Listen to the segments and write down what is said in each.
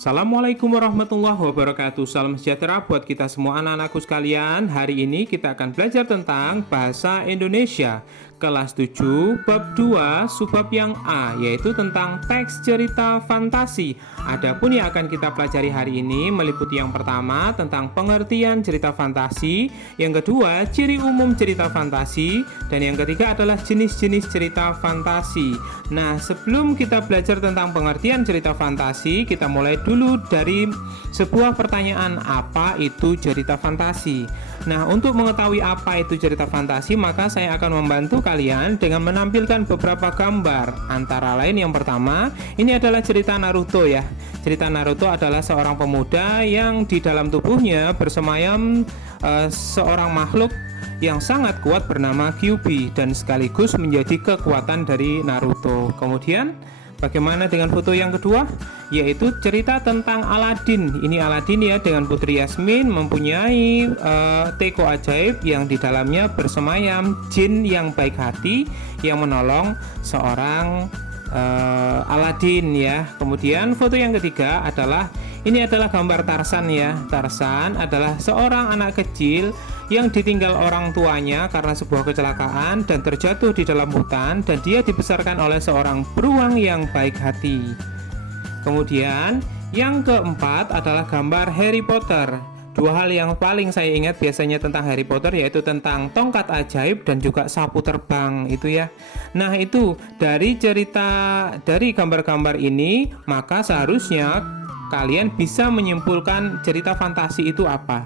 Assalamualaikum warahmatullahi wabarakatuh. Salam sejahtera buat kita semua anak-anakku sekalian. Hari ini kita akan belajar tentang bahasa Indonesia kelas 7 bab 2 subbab yang A, yaitu tentang teks cerita fantasi. Adapun yang akan kita pelajari hari ini meliputi yang pertama tentang pengertian cerita fantasi, yang kedua ciri umum cerita fantasi, dan yang ketiga adalah jenis-jenis cerita fantasi. Nah, sebelum kita belajar tentang pengertian cerita fantasi, kita mulai dulu dari sebuah pertanyaan, apa itu cerita fantasi? Nah, untuk mengetahui apa itu cerita fantasi, maka saya akan membantu kalian dengan menampilkan beberapa gambar. Antara lain yang pertama, ini adalah cerita Naruto ya. Cerita Naruto adalah seorang pemuda yang di dalam tubuhnya bersemayam seorang makhluk yang sangat kuat bernama Kyuubi dan sekaligus menjadi kekuatan dari Naruto. Kemudian bagaimana dengan foto yang kedua? Yaitu cerita tentang Aladin. Ini Aladin ya, dengan Putri Yasmin mempunyai teko ajaib yang di dalamnya bersemayam jin yang baik hati yang menolong seorang Aladin ya. Kemudian foto yang ketiga adalah gambar Tarsan ya. Tarsan adalah seorang anak kecil yang ditinggal orang tuanya karena sebuah kecelakaan dan terjatuh di dalam hutan, dan dia dibesarkan oleh seorang beruang yang baik hati. Kemudian yang keempat adalah gambar Harry Potter. Dua hal yang paling saya ingat biasanya tentang Harry Potter yaitu tentang tongkat ajaib dan juga sapu terbang itu ya. Nah, itu dari gambar-gambar ini, maka seharusnya kalian bisa menyimpulkan cerita fantasi itu apa.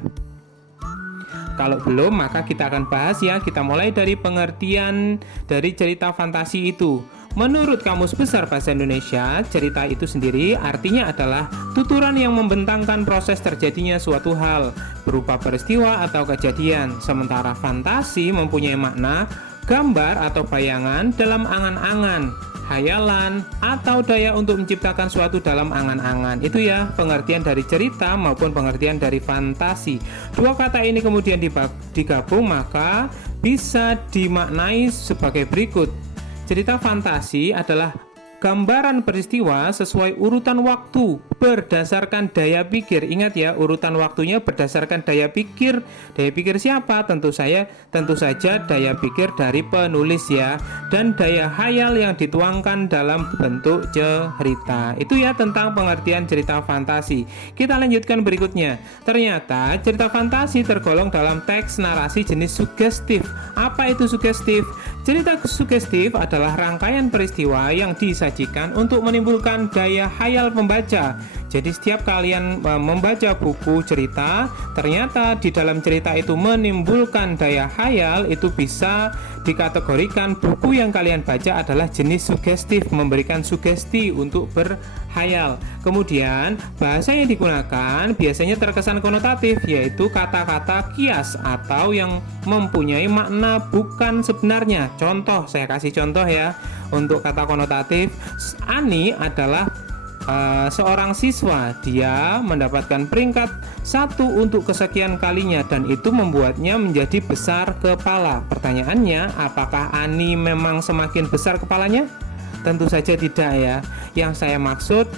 Kalau belum, maka kita akan bahas ya. Kita mulai dari pengertian dari cerita fantasi itu. Menurut Kamus Besar Bahasa Indonesia, cerita itu sendiri artinya adalah tuturan yang membentangkan proses terjadinya suatu hal berupa peristiwa atau kejadian. Sementara fantasi mempunyai makna gambar atau bayangan dalam angan-angan, hayalan, atau daya untuk menciptakan suatu dalam angan-angan. Itu ya pengertian dari cerita maupun pengertian dari fantasi. Dua kata ini kemudian digabung, maka bisa dimaknai sebagai berikut. Cerita fantasi adalah gambaran peristiwa sesuai urutan waktu berdasarkan daya pikir. Ingat ya, urutan waktunya berdasarkan daya pikir. Daya pikir siapa? Tentu saja daya pikir dari penulis ya, dan daya hayal yang dituangkan dalam bentuk cerita. Itu ya tentang pengertian cerita fantasi. Kita lanjutkan berikutnya. Ternyata cerita fantasi tergolong dalam teks narasi jenis sugestif. Apa itu sugestif? Cerita sugestif adalah rangkaian peristiwa yang disajikan untuk menimbulkan daya hayal pembaca. Jadi setiap kalian membaca buku cerita, ternyata di dalam cerita itu menimbulkan daya hayal, itu bisa dikategorikan buku yang kalian baca adalah jenis sugestif, memberikan sugesti untuk berhayal. Kemudian bahasa yang digunakan biasanya terkesan konotatif, yaitu kata-kata kias atau yang mempunyai makna bukan sebenarnya. Contoh, saya kasih contoh ya. Untuk kata konotatif, Ani adalah seorang siswa. Dia mendapatkan peringkat 1 untuk kesekian kalinya, dan itu membuatnya menjadi besar kepala. Pertanyaannya, apakah Ani memang semakin besar kepalanya? Tentu saja tidak ya. Yang saya maksud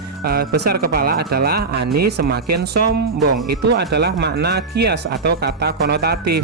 besar kepala adalah Ani semakin sombong. Itu adalah makna kias atau kata konotatif.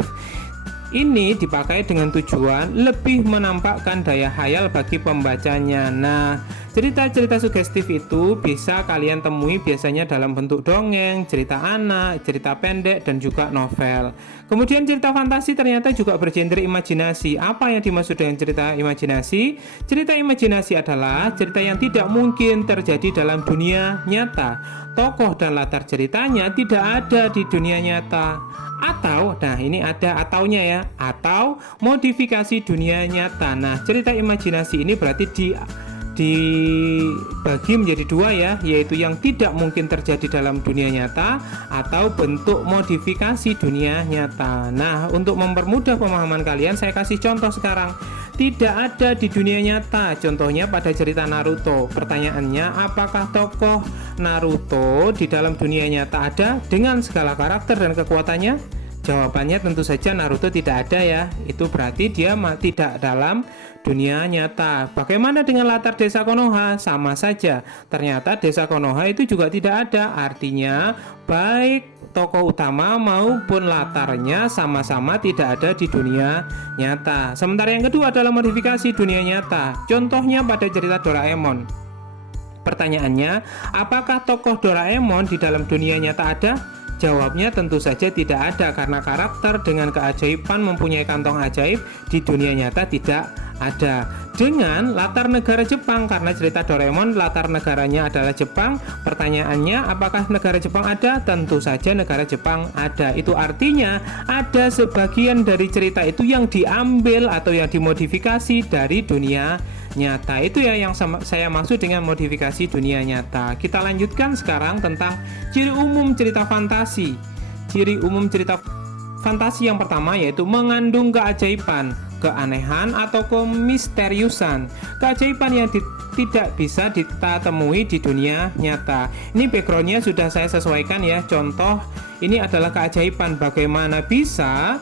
Ini dipakai dengan tujuan lebih menampakkan daya hayal bagi pembacanya. Nah, cerita-cerita sugestif itu bisa kalian temui biasanya dalam bentuk dongeng, cerita anak, cerita pendek, dan juga novel. Kemudian cerita fantasi ternyata juga bergenre imajinasi. Apa yang dimaksud dengan cerita imajinasi? Cerita imajinasi adalah cerita yang tidak mungkin terjadi dalam dunia nyata. Tokoh dan latar ceritanya tidak ada di dunia nyata. Atau, nah ini ada ataunya ya, atau modifikasi dunia nyata. Nah, cerita imajinasi ini berarti dibagi menjadi dua ya, yaitu yang tidak mungkin terjadi dalam dunia nyata atau bentuk modifikasi dunia nyata. Nah, untuk mempermudah pemahaman kalian, saya kasih contoh sekarang. Tidak ada di dunia nyata. Contohnya pada cerita Naruto. Pertanyaannya, apakah tokoh Naruto di dalam dunia nyata ada dengan segala karakter dan kekuatannya? Jawabannya tentu saja Naruto tidak ada ya. Itu berarti dia tidak dalam dunia nyata. Bagaimana dengan latar desa Konoha? Sama saja. Ternyata desa Konoha itu juga tidak ada. Artinya baik tokoh utama maupun latarnya sama-sama tidak ada di dunia nyata. Sementara yang kedua adalah modifikasi dunia nyata. Contohnya pada cerita Doraemon. Pertanyaannya, apakah tokoh Doraemon di dalam dunia nyata ada? Jawabnya tentu saja tidak ada, karena karakter dengan keajaiban mempunyai kantong ajaib di dunia nyata tidak ada. Dengan latar negara Jepang, karena cerita Doraemon latar negaranya adalah Jepang. Pertanyaannya, apakah negara Jepang ada? Tentu saja negara Jepang ada. Itu artinya ada sebagian dari cerita itu yang diambil atau yang dimodifikasi dari dunia nyata. Itu ya yang saya maksud dengan modifikasi dunia nyata. Kita lanjutkan sekarang tentang ciri umum cerita fantasi. Ciri umum cerita fantasi yang pertama yaitu mengandung keajaiban, keanehan atau kemisteriusan. Keajaiban yang tidak bisa kita temui di dunia nyata. Ini backgroundnya sudah saya sesuaikan ya. Contoh ini adalah keajaiban, bagaimana bisa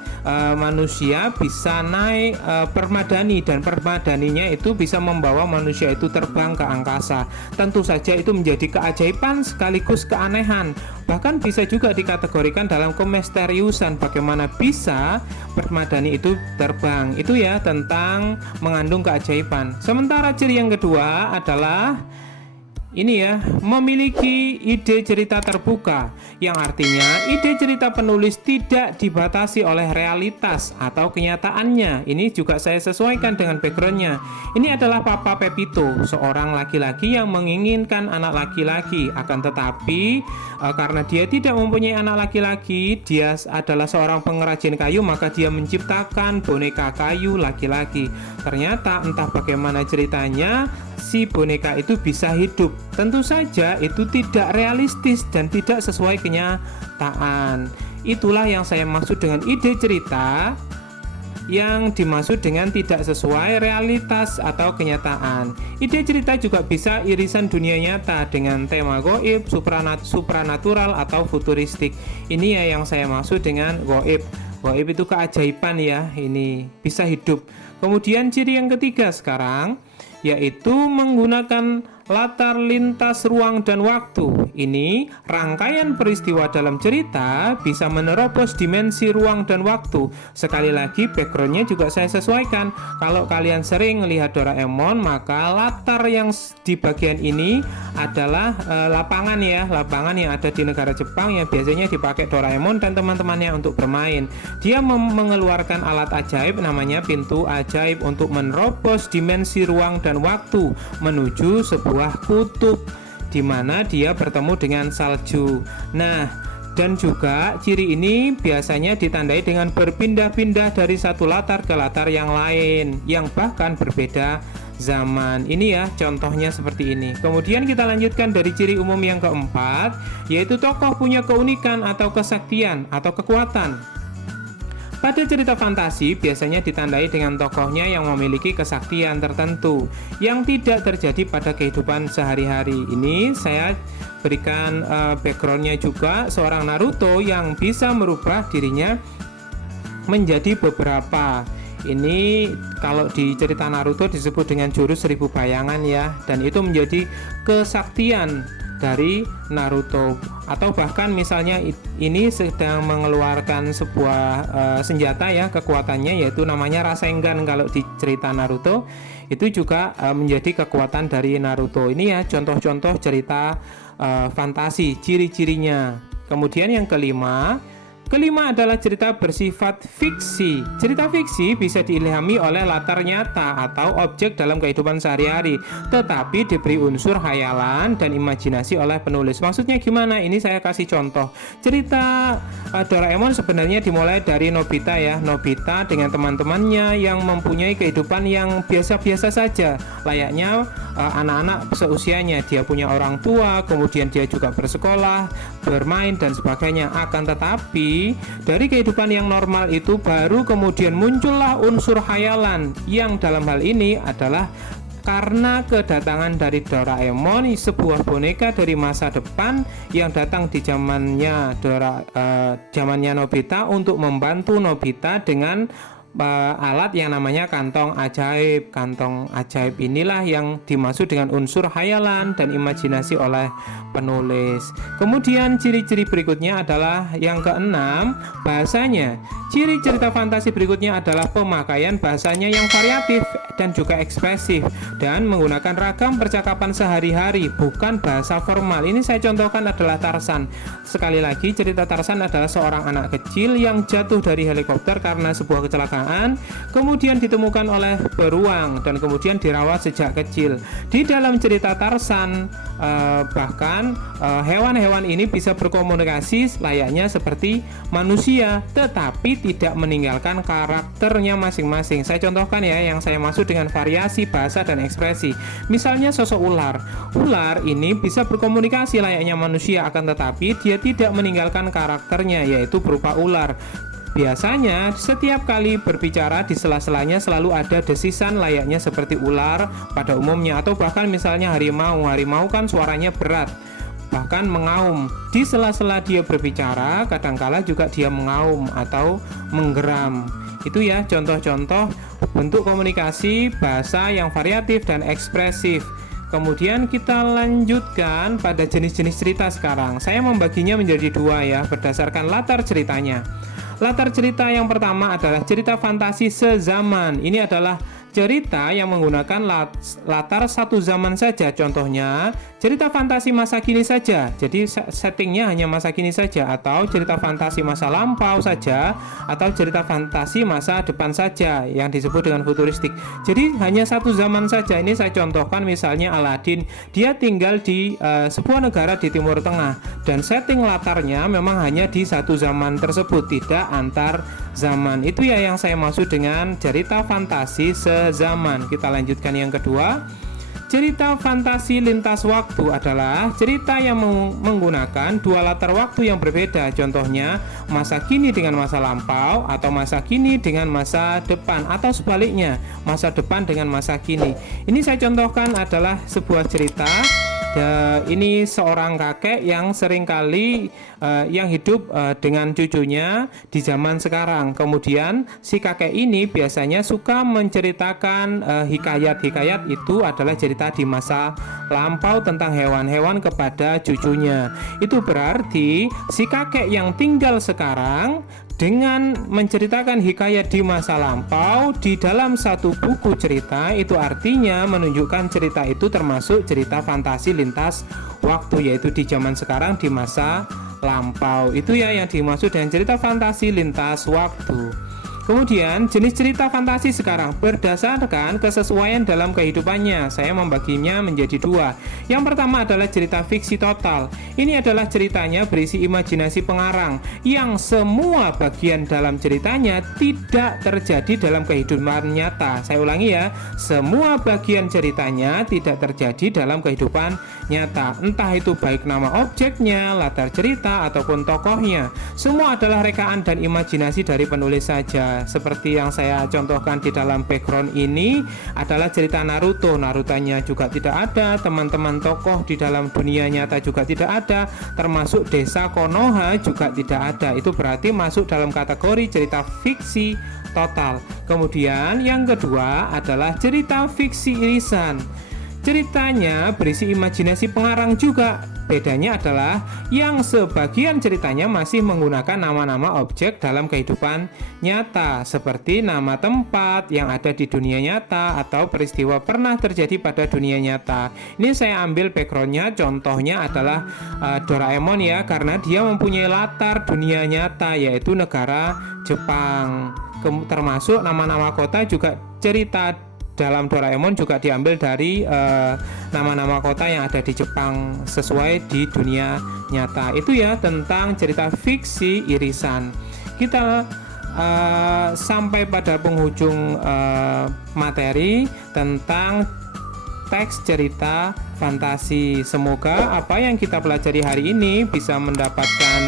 manusia bisa naik permadani, dan permadaninya itu bisa membawa manusia itu terbang ke angkasa. Tentu saja itu menjadi keajaiban sekaligus keanehan. Bahkan bisa juga dikategorikan dalam kemisteriusan, bagaimana bisa permadani itu terbang. Itu ya tentang mengandung keajaiban. Sementara ciri yang kedua adalah ini ya, memiliki ide cerita terbuka, yang artinya ide cerita penulis tidak dibatasi oleh realitas atau kenyataannya. Ini juga saya sesuaikan dengan backgroundnya. Ini adalah Papa Pepito, seorang laki-laki yang menginginkan anak laki-laki. Akan tetapi karena dia tidak mempunyai anak laki-laki, dia adalah seorang pengrajin kayu, maka dia menciptakan boneka kayu laki-laki. Ternyata entah bagaimana ceritanya, si boneka itu bisa hidup. Tentu saja itu tidak realistis dan tidak sesuai kenyataan. Itulah yang saya maksud dengan ide cerita yang dimaksud dengan tidak sesuai realitas atau kenyataan. Ide cerita juga bisa irisan dunia nyata dengan tema gaib, supranatural atau futuristik. Ini ya yang saya maksud dengan gaib. Gaib itu keajaiban ya, ini bisa hidup. Kemudian ciri yang ketiga sekarang yaitu menggunakan latar lintas ruang dan waktu. Ini rangkaian peristiwa dalam cerita bisa menerobos dimensi ruang dan waktu. Sekali lagi backgroundnya juga saya sesuaikan. Kalau kalian sering melihat Doraemon, maka latar yang di bagian ini adalah lapangan ya, lapangan yang ada di negara Jepang yang biasanya dipakai Doraemon dan teman-temannya untuk bermain. Dia mengeluarkan alat ajaib namanya pintu ajaib untuk menerobos dimensi ruang dan waktu menuju sebuah kutub di mana dia bertemu dengan salju. Nah, dan juga ciri ini biasanya ditandai dengan berpindah-pindah dari satu latar ke latar yang lain, yang bahkan berbeda zaman. Ini ya contohnya seperti ini. Kemudian kita lanjutkan dari ciri umum yang keempat, yaitu tokoh punya keunikan atau kesaktian atau kekuatan. Pada cerita fantasi biasanya ditandai dengan tokohnya yang memiliki kesaktian tertentu yang tidak terjadi pada kehidupan sehari-hari. Ini saya berikan backgroundnya juga, seorang Naruto yang bisa merubah dirinya menjadi beberapa. Ini kalau di cerita Naruto disebut dengan jurus 1000 bayangan ya, dan itu menjadi kesaktian dari Naruto. Atau bahkan misalnya ini sedang mengeluarkan sebuah senjata ya, kekuatannya yaitu namanya Rasengan kalau di cerita Naruto. Itu juga menjadi kekuatan dari Naruto. Ini ya contoh-contoh cerita fantasi, ciri-cirinya. Kemudian yang kelima adalah cerita bersifat fiksi. Cerita fiksi bisa diilhami oleh latar nyata atau objek dalam kehidupan sehari-hari, tetapi diberi unsur khayalan dan imajinasi oleh penulis. Maksudnya gimana? Ini saya kasih contoh. Cerita Doraemon sebenarnya dimulai dari Nobita ya. Nobita dengan teman-temannya yang mempunyai kehidupan yang biasa-biasa saja, layaknya anak-anak seusianya. Dia punya orang tua, kemudian dia juga bersekolah, bermain dan sebagainya. Akan tetapi dari kehidupan yang normal itu baru kemudian muncullah unsur khayalan, yang dalam hal ini adalah karena kedatangan dari Doraemon, sebuah boneka dari masa depan yang datang di zamannya Nobita untuk membantu Nobita dengan alat yang namanya kantong ajaib. Kantong ajaib inilah yang dimaksud dengan unsur khayalan dan imajinasi oleh penulis. Kemudian ciri-ciri berikutnya adalah yang keenam, bahasanya. Ciri cerita fantasi berikutnya adalah pemakaian bahasanya yang variatif dan juga ekspresif dan menggunakan ragam percakapan sehari-hari, bukan bahasa formal. Ini saya contohkan adalah Tarzan. Sekali lagi, cerita Tarzan adalah seorang anak kecil yang jatuh dari helikopter karena sebuah kecelakaan, kemudian ditemukan oleh beruang dan kemudian dirawat sejak kecil. Di dalam cerita Tarzan, bahkan hewan-hewan ini bisa berkomunikasi layaknya seperti manusia, tetapi tidak meninggalkan karakternya masing-masing. Saya contohkan ya, yang saya maksud dengan variasi bahasa dan ekspresi. Misalnya sosok ular. Ular ini bisa berkomunikasi layaknya manusia, akan tetapi dia tidak meninggalkan karakternya, yaitu berupa ular. Biasanya setiap kali berbicara di sela-selanya selalu ada desisan layaknya seperti ular pada umumnya, atau bahkan misalnya harimau. Harimau kan suaranya berat, bahkan mengaum. Di sela-sela dia berbicara, kadangkala juga dia mengaum atau menggeram. Itu ya contoh-contoh bentuk komunikasi bahasa yang variatif dan ekspresif. Kemudian kita lanjutkan pada jenis-jenis cerita sekarang. Saya membaginya menjadi dua ya, berdasarkan latar ceritanya. Latar cerita yang pertama adalah cerita fantasi sezaman. Ini adalah cerita yang menggunakan latar satu zaman saja. Contohnya cerita fantasi masa kini saja, jadi settingnya hanya masa kini saja, atau cerita fantasi masa lampau saja, atau cerita fantasi masa depan saja yang disebut dengan futuristik. Jadi hanya satu zaman saja. Ini saya contohkan misalnya Aladin. Dia tinggal di sebuah negara di Timur Tengah dan setting latarnya memang hanya di satu zaman tersebut, tidak antar zaman. Itu ya yang saya maksud dengan cerita fantasi sezaman. Kita lanjutkan yang kedua. Cerita fantasi lintas waktu adalah cerita yang menggunakan dua latar waktu yang berbeda. Contohnya masa kini dengan masa lampau, atau masa kini dengan masa depan, atau sebaliknya masa depan dengan masa kini. Ini saya contohkan adalah sebuah cerita. Ini seorang kakek yang seringkali yang hidup dengan cucunya di zaman sekarang. Kemudian si kakek ini biasanya suka menceritakan hikayat-hikayat. Itu adalah cerita di masa lampau tentang hewan-hewan kepada cucunya. Itu berarti si kakek yang tinggal sekarang dengan menceritakan hikayat di masa lampau di dalam satu buku cerita, itu artinya menunjukkan cerita itu termasuk cerita fantasi lintas waktu, yaitu di zaman sekarang di masa lampau. Itu ya yang dimaksud dengan cerita fantasi lintas waktu. Kemudian jenis cerita fantasi sekarang berdasarkan kesesuaian dalam kehidupannya. Saya membaginya menjadi dua. Yang pertama adalah cerita fiksi total. Ini adalah ceritanya berisi imajinasi pengarang yang semua bagian dalam ceritanya tidak terjadi dalam kehidupan nyata. Saya ulangi ya, semua bagian ceritanya tidak terjadi dalam kehidupan nyata. Entah itu baik nama objeknya, latar cerita, ataupun tokohnya. Semua adalah rekaan dan imajinasi dari penulis saja. Seperti yang saya contohkan di dalam background ini adalah cerita Naruto. Narutonya juga tidak ada, teman-teman tokoh di dalam dunia nyata juga tidak ada, termasuk desa Konoha juga tidak ada. Itu berarti masuk dalam kategori cerita fiksi total. Kemudian yang kedua adalah cerita fiksi irisan. Ceritanya berisi imajinasi pengarang juga. Bedanya adalah yang sebagian ceritanya masih menggunakan nama-nama objek dalam kehidupan nyata, seperti nama tempat yang ada di dunia nyata atau peristiwa pernah terjadi pada dunia nyata. Ini saya ambil backgroundnya, contohnya adalah Doraemon ya, karena dia mempunyai latar dunia nyata yaitu negara Jepang. Termasuk nama-nama kota juga cerita dalam Doraemon juga diambil dari nama-nama kota yang ada di Jepang sesuai di dunia nyata. Itu ya tentang cerita fiksi irisan. Kita sampai pada penghujung materi tentang teks cerita fantasi. Semoga apa yang kita pelajari hari ini bisa mendapatkan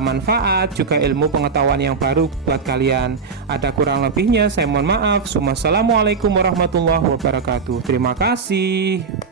manfaat juga ilmu pengetahuan yang baru buat kalian. Ada kurang lebihnya saya mohon maaf. Wassalamualaikum warahmatullahi wabarakatuh. Terima kasih.